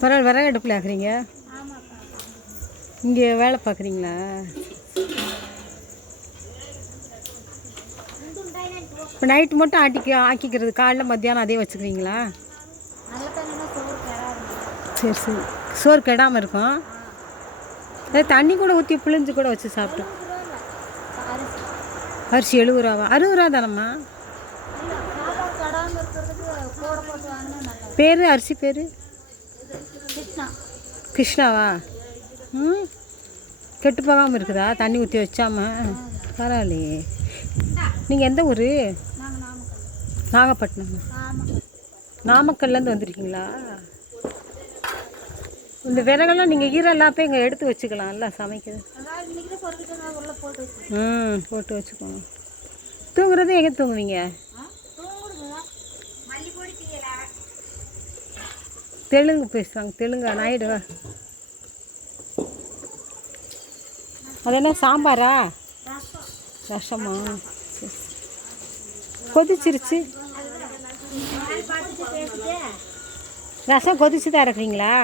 பரவாயில்ல, விறகு அடுப்பில் ஆக்குறீங்க? இங்கே வேலை பார்க்குறீங்களா? இப்போ நைட்டு மட்டும் ஆக்கிக்கிறது, காலைல மத்தியானம் அதே வச்சுக்கிறீங்களா? சரி சரி, சோறு கெடாமல் இருக்கும். அதே தண்ணி கூட ஊற்றி பிழிஞ்சு கூட வச்சு சாப்பிட்டோம். அரிசி 70 ரூபாவா? 60 ரூபா தானம்மா? பேர் அரிசி பேர் கிருஷ்ணாவா? ம், கெட்டு போகாமல் இருக்குதா தண்ணி ஊற்றி வச்சாம? பரவாயில்லையே. நீங்கள் எந்த ஊர்? நாகப்பட்டினம். நாமக்கல்லேருந்து வந்திருக்கீங்களா? இந்த விறகெல்லாம் நீங்கள் ஈரெல்லாம் போய் இங்கே எடுத்து வச்சுக்கலாம்ல சமைக்கிறது. போட்டு வச்சுக்கோங்க. தூங்குறது எங்கே தூங்குவீங்க? தெலுங்கு பேசுவாங்க. தெலுங்கா? நாயுடுவா? அது என்ன சாம்பாரா? ரசமா? சரி, கொதிச்சிருச்சு. ரசம் கொதிச்சு தான் இறக்குறீங்களா?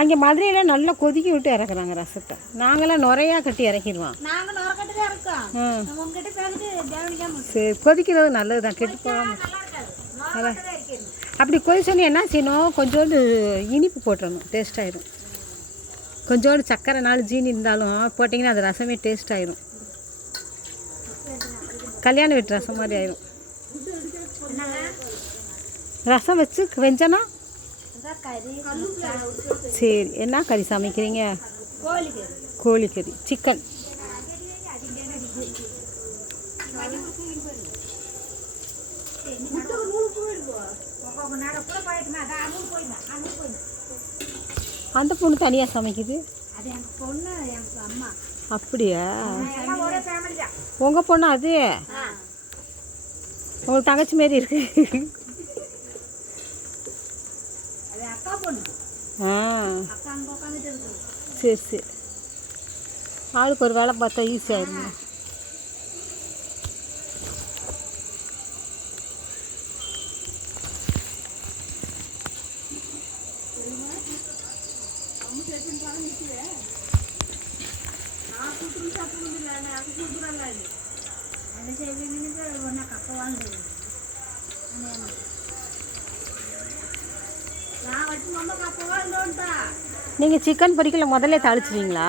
அங்கே மதுரையில் நல்லா கொதிக்க விட்டு இறக்குறாங்க ரசத்தை. நாங்களாம் நுறையாக கட்டி இறக்கிடுவோம். சரி, கொதிக்கிறது நல்லது தான், கெட்டு போகாமல். அதான் அப்படி கொதிச்சோன்னு என்ன செய்யணும், கொஞ்சோண்டு இனிப்பு போட்டுடணும், டேஸ்ட் ஆகிடும். கொஞ்சோண்டு சர்க்கரை 4 ஜீனி இருந்தாலும் போட்டிங்கன்னா அது ரசமே டேஸ்ட் ஆகிடும். கல்யாண வீட்டு ரசம் மாதிரி ஆயிடும். ரசம் வச்சு வெஞ்சனா? சரி, என்ன கறி சமைக்கிறீங்க? கோழிக்கறி, சிக்கன். அந்த பொண்ணு தனியாக சமைக்குது? அப்படியா? உங்கள் பொண்ணு அது? உங்களுக்கு தங்கச்சி மாரி இருக்கு. சரி சரி, ஆளுக்கு ஒரு வேலை பார்த்தா ஈஸியாகிருங்க. நீங்கள் சிக்கன் பொரிக்கல முதல்ல தாளிச்சிடுவீங்களா?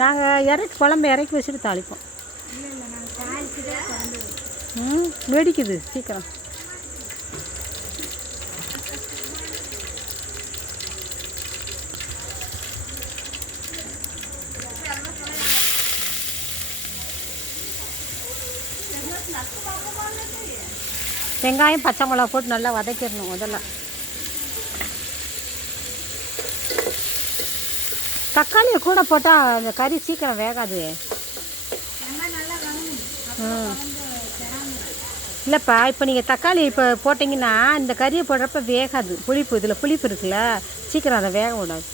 நாங்கள் குழம்பு இறக்கி வச்சுட்டு தாளிப்போம். வெடிக்குது சீக்கிரம். வெங்காயம் பச்சை மிளகா போட்டு நல்லா வதக்கிடணும் முதல்ல. தக்காளியை கூட போட்டால் அந்த கறி சீக்கிரம் வேகாது. இல்லைப்பா, இப்போ நீங்கள் தக்காளி இப்போ போட்டிங்கன்னா இந்த கறியை போடுறப்ப வேகாது. புளிப்பு, இதில் புளிப்பு இருக்குல்ல, சீக்கிரம் அதை வேக விடாது.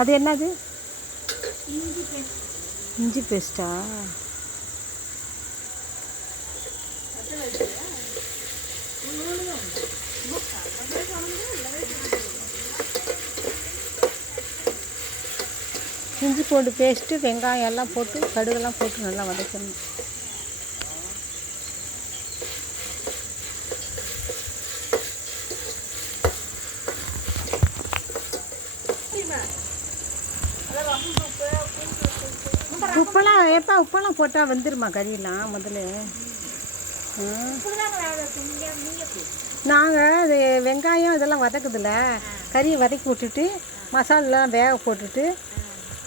அது என்னது? இஞ்சி பேஸ்டா? இஞ்சி பூண்டு பேஸ்ட்டு, வெங்காயம் எல்லாம் போட்டு கடுகெல்லாம் போட்டு நல்லா வதக்கணும். உப்பெல்லாம் போட்டால் வந்துருமா கறியெல்லாம் முதல்ல? நாங்கள் அது வெங்காயம் இதெல்லாம் வதக்குதில்ல, கறியை வதக்கி விட்டுட்டு மசாலாலாம் வேக போட்டுட்டு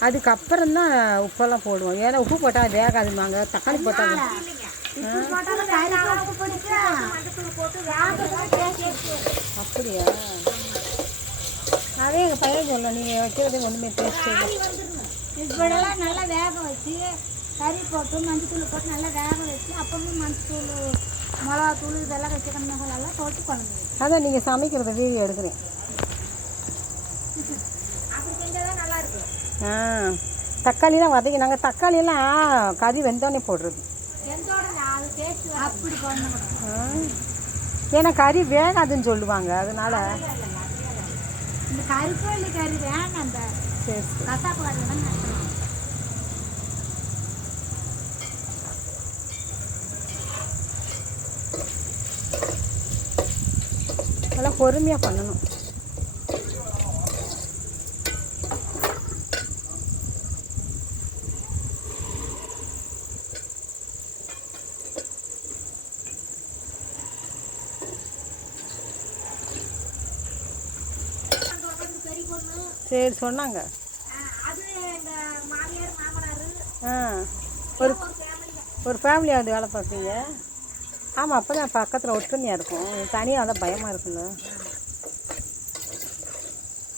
அதுக்கப்புறம் தான் உப்பெல்லாம் போடுவோம். ஏன்னா உப்பு போட்டால் வேகாதுமாங்க. தக்காளி போட்டால் அப்படியா? அதே எங்கள் பையன் சொல்லலாம், நீங்கள் வைக்கிறது ஒன்றுமே டேஸ்ட் இல்லை. இப்படியெல்லாம் நல்லா வேக வச்சு கறி போட்டு மஞ்சத்தூள் போட்டு நல்லா வேக வச்சு அப்புறமே மஞ்சத்தூள் மிளகாத்தூள் இதெல்லாம் வச்சு கம்மியாகலாம் போட்டு குழம்பு. அதான் நீங்கள் சமைக்கிறத வீடியோ எடுக்கிறேன். அப்படி செஞ்சால் தான் நல்லாயிருக்கும். தக்காளிலாம் வதக்கி நாங்கள் தக்காளியெல்லாம் கறி வெந்தோடனே போடுறது. அது டேஸ்ட் அப்படி பண்ணணும். ஏன்னா கறி வேகாதுன்னு சொல்லுவாங்க, அதனால இந்த கருப்பள்ளி கறி வேணும். அந்த சரி கசாப்பு கறி தான் நல்லா பொறுமையாக பண்ணணும். சரி சொன்னாங்க. ஒரு ஃபேமிலியாக வந்து வேலை பார்க்குறீங்க. ஆமாம், அப்போ தான் பக்கத்தில் ஒற்றுமையாக இருக்கும். தனியாக தான் பயமாக இருக்குல்ல.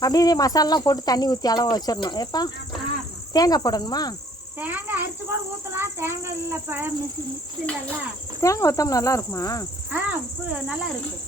அப்படியே மசாலாலாம் போட்டு தண்ணி ஊற்றி அளவு வச்சிடணும். ஏப்பா தேங்காய் போடணுமா? தேங்காய் அரைச்சி கூட ஊற்றலாம். தேங்காய் இல்லை, மிக்ஸி இல்லைல்ல. தேங்காய் ஊற்றாமல் நல்லா இருக்குமா? நல்லா இருக்குது.